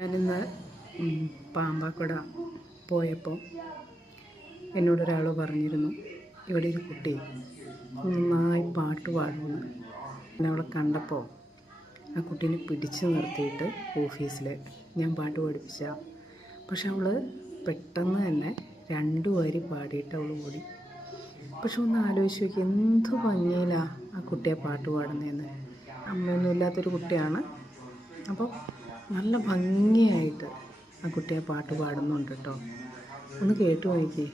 ഞാനിന്ന് പാമ്പാക്കുട പോയപ്പോൾ എന്നോടൊരാൾ പറഞ്ഞിരുന്നു, ഇവിടെ ഒരു കുട്ടി നന്നായി പാട്ട് പാടുമെന്ന്. ഞാൻ അവളെ കണ്ടപ്പോൾ ആ കുട്ടീനെ പിടിച്ചു നിർത്തിയിട്ട് ഓഫീസിൽ ഞാൻ പാട്ട് പഠിപ്പിച്ച. പക്ഷെ അവൾ പെട്ടെന്ന് തന്നെ 2 വരി പാടിയിട്ട് അവൾ ഓടി. പക്ഷെ ഒന്ന് ആലോചിച്ച് നോക്കി, എന്ത് ഭംഗിയിലാണ് ആ കുട്ടിയെ പാട്ട് പാടുന്നതെന്ന്. അമ്മയൊന്നുമില്ലാത്തൊരു കുട്ടിയാണ്, അപ്പോൾ നല്ല ഭംഗിയായിട്ട് ആ കുട്ടിയെ പാട്ട് പാടുന്നുണ്ട് കേട്ടോ. ഒന്ന് കേട്ടു നോക്കി.